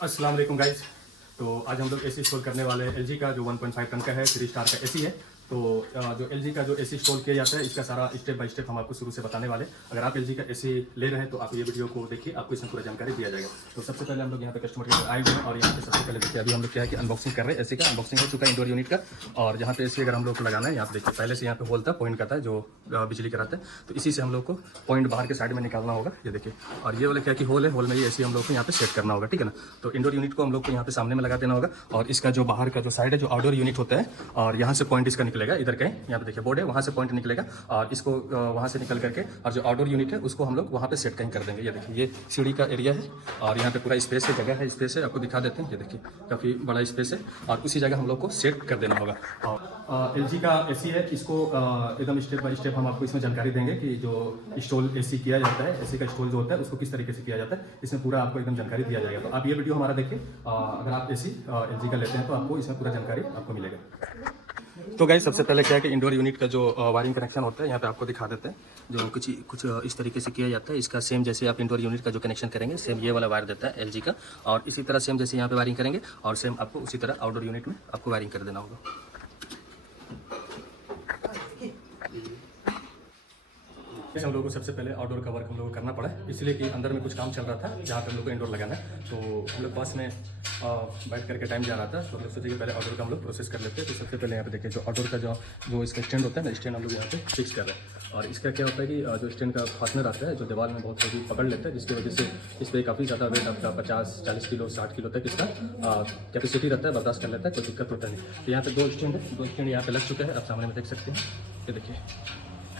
अस्सलाम वालेकुम गाइस। तो आज हम लोग एसी इंस्टॉल करने वाले हैं एलजी का जो 1.5 टन का है 3 स्टार का एसी है। तो जो एलजी का जो एसी इंस्टॉल किया जाता है इसका सारा स्टेप बाय स्टेप हम आपको शुरू से बताने वाले। अगर आप एलजी का एसी ले रहे हैं तो आप ये वीडियो को देखिए, आपको इसमें पूरा जानकारी दिया जाएगा। तो सबसे पहले हम लोग यहाँ पे कस्टमर के आए हुए हैं और यहाँ पे सबसे पहले देखिए अभी हम लोग क्या है कि अनबॉक्सिंग कर रहे हैं। एसी का अनबॉक्सिंग हो चुका है इंडोर यूनिट का। और यहाँ पे एसी अगर हम लोग को लगाना है, यहाँ पे देखिए पहले से यहाँ पे होल था, पॉइंट का था जो बिजली का रहता है। तो इसी से हम लोग को पॉइंट बाहर के साइड में निकालना होगा। ये देखिए, और ये वाला क्या कि होल है, होल में ये एसी हम लोग को यहाँ पे सेट करना होगा, ठीक है ना। तो इंडोर यूनिट को हम लोग को यहाँ पे सामने में लगा देना होगा और इसका जो बाहर का जो साइड है जो आउटडोर यूनिट होता है और यहाँ से पॉइंट इसका निकलेगा, इधर कहीं यहाँ पे देखिए बोर्ड है, वहाँ से पॉइंट निकलेगा और इसको वहाँ से निकल करके और जो आउटडोर यूनिट है उसको हम लोग वहाँ पे सेट कहीं कर देंगे। ये देखिए, ये सीढ़ी का एरिया है और यहाँ पे पूरा स्पेस है, जगह है, स्पेस है, आपको दिखा देते हैं। ये देखिए काफ़ी बड़ा स्पेस है और उसी जगह हम लोग को सेट कर देना होगा। और एलजी का एसी है, इसको एकदम स्टेप बाय स्टेप हम आपको इसमें जानकारी देंगे कि जो इंस्टॉल एसी किया जाता है, एसी का इंस्टॉल जो होता है उसको किस तरीके से किया जाता है, इसमें पूरा आपको एकदम जानकारी दिया जाएगा। तो आप ये वीडियो हमारा देखिए, अगर आप एसी एलजी का लेते हैं तो आपको इसमें पूरा जानकारी आपको मिलेगा। तो गाइस सबसे पहले क्या है कि इंडोर यूनिट का जो वायरिंग कनेक्शन होता है यहाँ पे आपको दिखा देते हैं। जो कुछ इस तरीके से किया जाता है। इसका सेम जैसे आप इंडोर यूनिट का जो कनेक्शन करेंगे सेम ये वाला वायर देता है एलजी का, और इसी तरह सेम जैसे यहाँ पे वायरिंग करेंगे और सेम आपको उसी तरह आउटडोर यूनिट में आपको वायरिंग कर देना होगा। हम लोगों को सबसे पहले आउटडोर का वर्क हम लोग को करना पड़ा, इसलिए कि अंदर में कुछ काम चल रहा था जहाँ पे हम लोग को इंडोर लगाना है। तो हम लोग पास में बैठ करके टाइम जा रहा था, तो हम लोग सोचे कि पहले आउटडोर का हम लोग प्रोसेस कर लेते हैं। तो सबसे पहले यहाँ पे देखिए जो आउटडोर का जो इसका स्टैंड होता है ना, स्टैंड हम लोग यहाँ पे फिक्स कर रहे हैं। और इसका क्या होता है कि जो स्टैंड का फास्टनर आता है जो दीवार में बहुत जल्दी पकड़ लेता है, जिसकी वजह से इस पर काफ़ी ज़्यादा वेट आपका 50-40 किलो 60 किलो तक इसका कैपेसिटी रहता है, बर्दाश्त कर लेता है, कोई दिक्कत होता नहीं। तो यहाँ पे दो स्टैंड यहाँ पे लग चुके हैं, आप सामने में देख सकते हैं। ये देखिए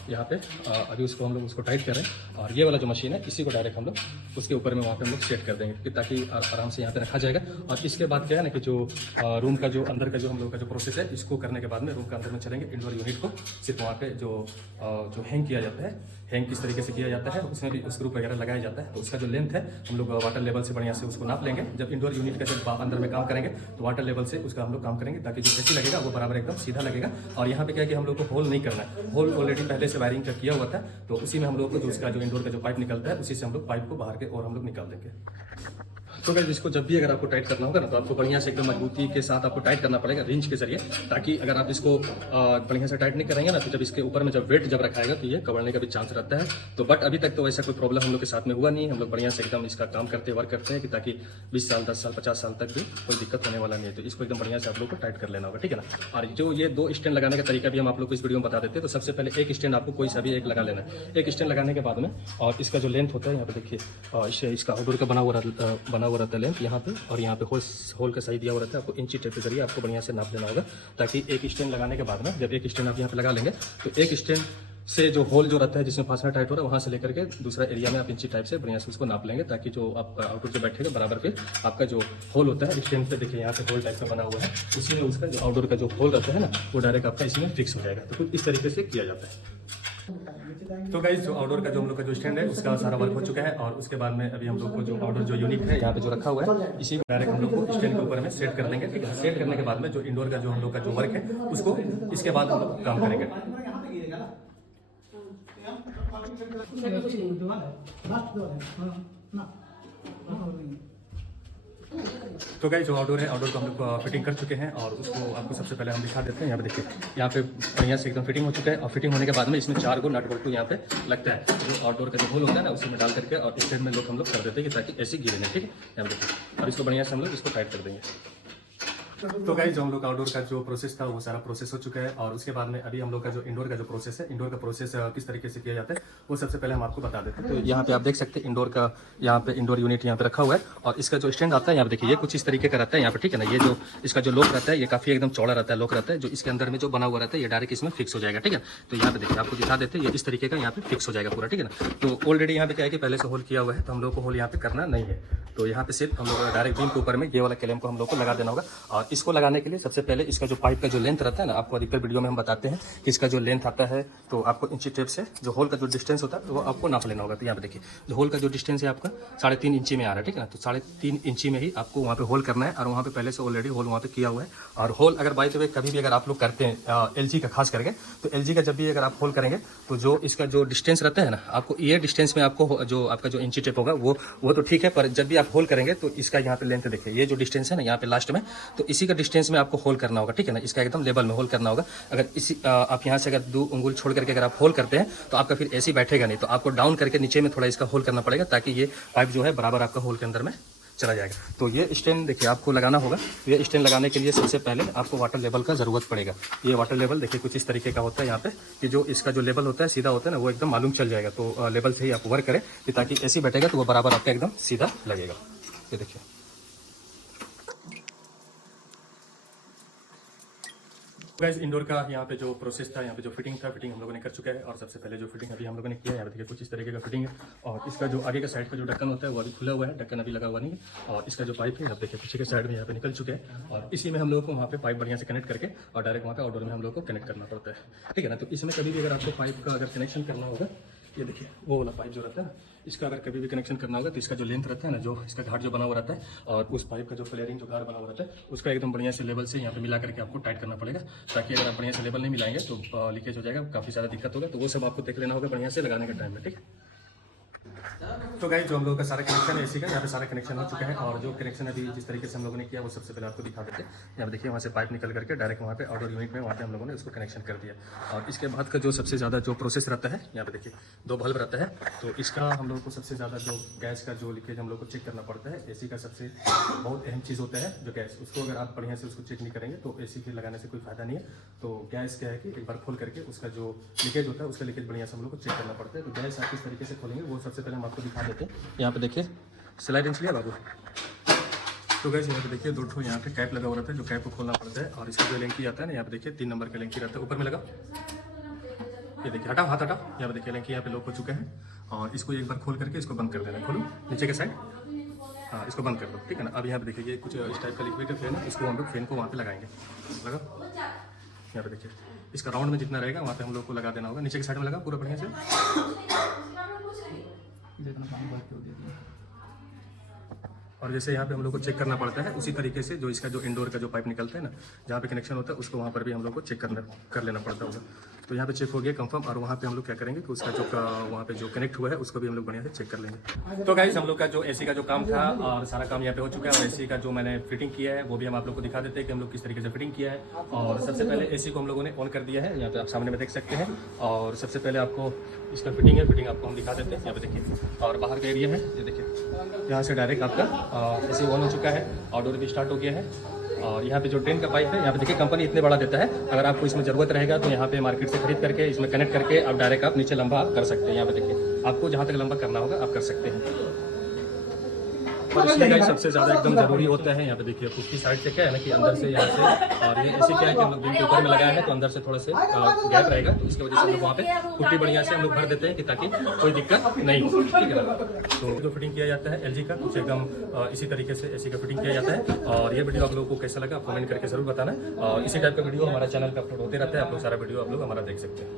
यहाँ पे अभी उसको हम लोग उसको टाइट कर रहे हैं और ये वाला जो मशीन है इसी को डायरेक्ट हम लोग उसके ऊपर में वहाँ पे हम लोग सेट कर देंगे कि ताकि आराम से यहाँ पे रखा जाएगा। और इसके बाद क्या है ना कि जो रूम का जो अंदर का जो हम लोग का जो प्रोसेस है, इसको करने के बाद में रूम के अंदर में चलेंगे इंडोर यूनिट को सिर्फ वहाँ पे जो हैंग किया जाता है, हैंग किस तरीके से किया जाता है, उसमें भी स्क्रू वगैरह लगाया जाता है। तो उसका जो लेंथ है हम लोग वाटर लेवल से बढ़िया से उसको नाप लेंगे। जब इंडोर यूनिट का जब अंदर में काम करेंगे तो वाटर लेवल से उसका हम लोग काम करेंगे ताकि जो एसी लगेगा वो बराबर एकदम सीधा लगेगा। और यहाँ पे क्या है कि हम लोग को होल नहीं करना है, होल ऑलरेडी पहले से वायरिंग का किया हुआ था, तो उसी में हम लोग को जो उसका जो इंडोर का जो पाइप निकलता है उसी से हम लोग पाइप को बाहर के और हम लोग निकाल देंगे। तो गाइस इसको जब भी अगर आपको टाइट करना होगा ना तो आपको बढ़िया से एकदम मजबूती के साथ आपको टाइट करना पड़ेगा रिंच के जरिए, ताकि अगर आप इसको बढ़िया से टाइट नहीं करेंगे ना तो जब इसके ऊपर में जब वेट जब रखाएगा तो ये कवड़ने का भी चांस रहता है। तो बट अभी तक तो वैसा कोई प्रॉब्लम हम लोग के साथ में हुआ नहीं। हम लोग बढ़िया से एकदम इसका काम करते वर्क करते हैं कि ताकि 20 साल 10 साल 50 साल तक भी कोई दिक्कत होने वाला नहीं है। तो इसको एकदम बढ़िया से आप लोग को टाइट कर लेना होगा, ठीक है ना। और जो ये दो स्टैंड लगाने का तरीका भी हम आप लोग को इस वीडियो में बता देते हैं। तो सबसे पहले एक स्टैंड आपको कोई सा भी एक लगा लेना है। एक स्टैंड लगाने के बाद में और इसका जो लेंथ होता है यहाँ पे देखिए, इसका आउटडोर का बना हुआ रहता है लेंथ यहाँ पे, और यहाँ पे होल का सही दिया हुआ रहता है। आपको इंची टेप के जरिए आपको बढ़िया से नाप लेना होगा, ताकि एक स्टैंड लगाने के बाद में जब एक स्टैंड आप यहाँ पे लगा लेंगे तो एक स्टैंड से जो होल जो रहता है जिसमें फास्टनर टाइट हो रहा है वहाँ से लेकर के दूसरा एरिया में आप इंची टाइप से बढ़िया से उसको नाप लेंगे, ताकि जो आप आउटडोर जो बैठेगा बराबर पे आपका जो होल होता है स्टैंड पे देखिए यहाँ पे होल टाइप का बना हुआ है, उसी में उसका जो आउटडोर का जो होल रहता है ना वो डायरेक्ट आपका इसमें फिक्स हो जाएगा। तो कुछ इस तरीके से किया जाता है। तो गाइस जो आउटडोर का जो हम लोग का जो स्टैंड है उसका सारा वर्क हो चुका है और उसके बाद में अभी हम लोग को जो आउटडोर जो यूनिट है यहाँ पे जो रखा हुआ है इसी को डायरेक्ट हम लोग को स्टैंड के ऊपर में सेट कर देंगे, ठीक है। सेट करने के बाद में जो इंडोर का जो हम लोग का जो वर्क है उसको इसके बाद हम लोग काम करेंगे। तो गाइस जो आउटडोर है, आउटडोर को हम लोग फिटिंग कर चुके हैं और उसको आपको सबसे पहले हम दिखा देते हैं। यहाँ पे देखिए यहाँ पे बढ़िया से एकदम फिटिंग हो चुका है और फिटिंग होने के बाद में इसमें 4 गो नट बोल्ट यहाँ पे लगता है। जो आउटडोर का जो होल होता है ना उसी में डाल करके और स्टैंड में हम लोग कर देते हैं कि ताकि ऐसे गिरे नहीं, ठीक है। यहाँ पे देखिए और इसको बढ़िया से हम लोग इसको टाइट कर देंगे। तो गाइस जो हम लोग आउटडोर का जो प्रोसेस था वो सारा प्रोसेस हो चुका है और उसके बाद में अभी हम लोग का जो इंडोर का जो प्रोसेस है, इंडोर का प्रोसेस किस तरीके से किया जाता है वो सबसे पहले हम आपको बता देते हैं। तो यहाँ पे आप देख सकते हैं इंडोर का यहाँ पे इंडोर यूनिट यहाँ पे रखा हुआ है और इसका जो स्टैंड आता है यहाँ पे देखिए ये कुछ इस तरीके का रहता है यहाँ पे, ठीक है ना। ये जो इसका जो लॉक रहता है ये काफी एकदम चौड़ा रहता है, लॉक रहता है जो इसके अंदर में जो बना हुआ रहता है ये डायरेक्ट इसमें फिक्स हो जाएगा, ठीक है। तो यहाँ पे देखिए आपको दिखा देते हैं ये इस तरीके का यहाँ पे फिक्स हो जाएगा पूरा, ठीक है ना। तो ऑलरेडी यहाँ पे क्या है कि पहले से होल किया हुआ है तो हम लोग को होल यहाँ पे करना नहीं है। तो यहाँ पे सिर्फ हम लोग डायरेक्ट बीम के ऊपर में ये वाला क्लैंप को हम लोग को लगा देना होगा और इसको लगाने के लिए सबसे पहले इसका जो पाइप का जो लेंथ रहता है ना, आपको अधिकतर वीडियो में हम बताते हैं कि इसका जो लेंथ आता है तो आपको इंची टेप से जो होल का जो डिस्टेंस होता है वो आपको नाप लेना होगा। तो यहाँ पे देखिए जो होल का जो डिस्टेंस है आपका 3.5 इंची में आ रहा है, ठीक है ना। तो 3.5 इंची में ही आपको वहाँ पे होल करना है और वहाँ पे पहले से ऑलरेडी होल वहाँ पे किया हुआ है। और होल अगर बाई द वे कभी भी अगर आप लोग करते हैं LG का खास करके, तो LG का जब भी अगर आप होल करेंगे तो जो इसका जो डिस्टेंस रहता है ना, आपको ये डिस्टेंस में आपको जो आपका जो इंची टेप होगा वो तो ठीक है, पर जब भी आप होल करेंगे तो इसका यहाँ पे लेंथ देखिए, ये जो डिस्टेंस है ना यहाँ पे लास्ट में, तो इसी का डिस्टेंस में आपको होल करना होगा, ठीक है ना। इसका एकदम लेवल में होल करना होगा। अगर इसी आप यहाँ से अगर 2 उंगली छोड़ करके अगर आप होल करते हैं तो आपका फिर ऐसे ही बैठेगा नहीं, तो आपको डाउन करके नीचे में थोड़ा इसका होल करना पड़ेगा ताकि ये पाइप जो है बराबर आपका होल के अंदर में चला जाएगा। तो ये स्टैंड देखिए आपको लगाना होगा। तो ये स्टैंड लगाने के लिए सबसे पहले आपको वाटर लेवल का ज़रूरत पड़ेगा। ये वाटर लेवल देखिए कुछ इस तरीके का होता है यहाँ पे, कि जो इसका जो लेवल होता है सीधा होता है ना, वो एकदम मालूम चल जाएगा। तो लेवल से ही आप वर्क करें ताकि ऐसे बैठेगा तो वो बराबर आपका एकदम सीधा लगेगा। ये देखिए गाइस, इंडोर का यहाँ पे जो प्रोसेस था, यहाँ पे जो फिटिंग था, फिटिंग हम लोगों ने कर चुका है। और सबसे पहले जो फिटिंग अभी हम लोगों ने किया है, यहाँ पे देखिए कुछ इस तरीके का फिटिंग है। और इसका जो आगे का साइड का जो ढक्कन होता है वो अभी खुला हुआ है, ढक्कन अभी लगा हुआ नहीं है। और इसका जो पाइप है यहाँ देखिए पीछे के साइड में यहाँ पे निकल चुके हैं। और इसी में हम लोगों को वहाँ पे पाइप बढ़िया से कनेक्ट करके और डायरेक्ट वहाँ पे आउटडोर में हम लोग को कनेक्ट करना पड़ता है, ठीक है ना। तो इसमें कभी भी अगर आपको पाइप का अगर कनेक्शन करना होगा, ये देखिए वो वाला पाइप जो रहता है ना, इसका अगर कभी भी कनेक्शन करना होगा तो इसका जो लेंथ रहता है ना, जो इसका घाट जो बना हुआ रहता है, और उस पाइप का जो फ्लेयरिंग जो घाट बना हुआ रहता है, उसका एकदम बढ़िया से लेवल से यहाँ पे मिला करके आपको टाइट करना पड़ेगा। ताकि अगर आप बढ़िया से लेवल नहीं मिलाएंगे तो लीकेज हो जाएगा, काफ़ी ज़्यादा दिक्कत होगा। तो वो सब आपको देख लेना होगा बढ़िया से लगाने के टाइम में, ठीक है। तो गाइस, जो हम लोगों का सारा कनेक्शन है एसी का, यहाँ पे सारा कनेक्शन हो चुका है। और जो कनेक्शन अभी जिस तरीके से हम लोगों ने किया वो सबसे पहले आपको दिखा देते हैं। यहाँ पे देखिए वहाँ से पाइप निकल करके डायरेक्ट वहाँ पे आउटडोर यूनिट में वहाँ पे हम लोगों ने उसको कनेक्शन कर दिया। और इसके बाद का जो सबसे ज़्यादा जो प्रोसेस रहता है, यहाँ पे देखिए 2 बल्ब रहता है। तो इसका हम लोगों को सबसे ज़्यादा जो गैस का जो लीकेज हम लोग को चेक करना पड़ता है। एसी का सबसे बहुत अहम चीज़ होता है जो गैस, उसको अगर आप बढ़िया से उसको चेक नहीं करेंगे तो एसी के लगाने से कोई फायदा नहीं है। तो गैस क्या है कि एक बार खोल करके उसका जो लीकेज होता है उसका लीकेज बढ़िया से हम लोग को चेक करना पड़ता है। तो गैस आप किस तरीके से खोलेंगे वो सबसे पहले हम आपको दिखा देते हैं। यहाँ पे देखिए स्लाइड इंच लिया बाबू। तो गैस यहाँ पे देखिए 2 ठो यहाँ पे कैप लगा हुआ रहता है, जो कैप को खोलना पड़ता है। और इसका जो लेंकी आता है ना, यहाँ पे देखिए 3 नंबर का लेंकी रहता है, ऊपर में लगा। ये देखिए हटा, हाथ हटा। यहाँ पे देखिए लेंकी यहाँ पे लॉक हो चुका है। और इसको एक बार खोल करके इसको बंद कर देना। खोलो नीचे के साइड, हाँ इसको बंद कर दो, ठीक है ना। अब यहाँ पे देखिए ये कुछ इस टाइप का लिक्विड फैन है, इसको हम लोग फैन को वहाँ पे लगाएंगे। लगा, यहाँ पे देखिए इसका राउंड में जितना रहेगा वहाँ पे हम लोग को लगा देना होगा। नीचे के साइड में लगा पूरा बढ़िया से। और जैसे यहाँ पे हम लोग को चेक करना पड़ता है, उसी तरीके से जो इसका जो इंडोर का जो पाइप निकलता है ना, जहाँ पे कनेक्शन होता है, उसको वहाँ पर भी हम लोग को चेक कर लेना पड़ता होगा। तो यहाँ पे चेक हो गया कंफर्म। और वहाँ पे हम लोग क्या करेंगे कि उसका जो वहाँ पे जो कनेक्ट हुआ है उसको भी हम लोग बढ़िया से चेक कर लेंगे। तो गाइस, हम लोग का जो एसी का जो काम था और सारा काम यहाँ पे हो चुका है। और एसी का जो मैंने फिटिंग किया है वो भी हम आप लोग को दिखा देते हैं कि हम लोग किस तरीके से फिटिंग किया है। और सबसे पहले एसी को हम लोगों ने ऑन कर दिया है, यहाँ पे आप सामने में देख सकते हैं। और सबसे पहले आपको इसका फिटिंग है, फिटिंग आपको हम दिखा देते हैं। यहाँ पे देखिए और बाहर का एरिया है, ये देखिए यहाँ से डायरेक्ट आपका एसी ऑन हो चुका है, आउटडोर भी स्टार्ट हो गया है। और यहाँ पे जो ट्रेन का पाइप है, यहाँ पे देखिए कंपनी इतने बड़ा देता है। अगर आपको इसमें ज़रूरत रहेगा तो यहाँ पे मार्केट से खरीद करके इसमें कनेक्ट करके आप डायरेक्ट आप नीचे लंबा कर सकते हैं। यहाँ पे देखिए आपको जहाँ तक लंबा करना होगा आप कर सकते हैं। और इसलिए गाइस सबसे ज़्यादा एकदम ज़रूरी होता है, यहाँ पे देखिए उसकी साइड से क्या है ना कि अंदर से यहाँ से, और ये ऐसे क्या है कि हम लोग दिन के ऊपर में लगाया है तो अंदर से थोड़ा से गैप रहेगा। तो इसकी वजह से हम लोग वहाँ पे पुट्टी बढ़िया से हम लोग भर देते हैं कि ताकि कोई दिक्कत नहीं हो, ठीक है ना। तो जो फिटिंग किया जाता है LG का, कुछ एकदम इसी तरीके से एसी का फिटिंग किया जाता है। और ये वीडियो आप लोगों को कैसा लगा आप कमेंट करके जरूर बताना। और इसी टाइप का वीडियो हमारा चैनल पर अपलोड होते रहता है, आप लोग सारा वीडियो आप लोग हमारा देख सकते हैं।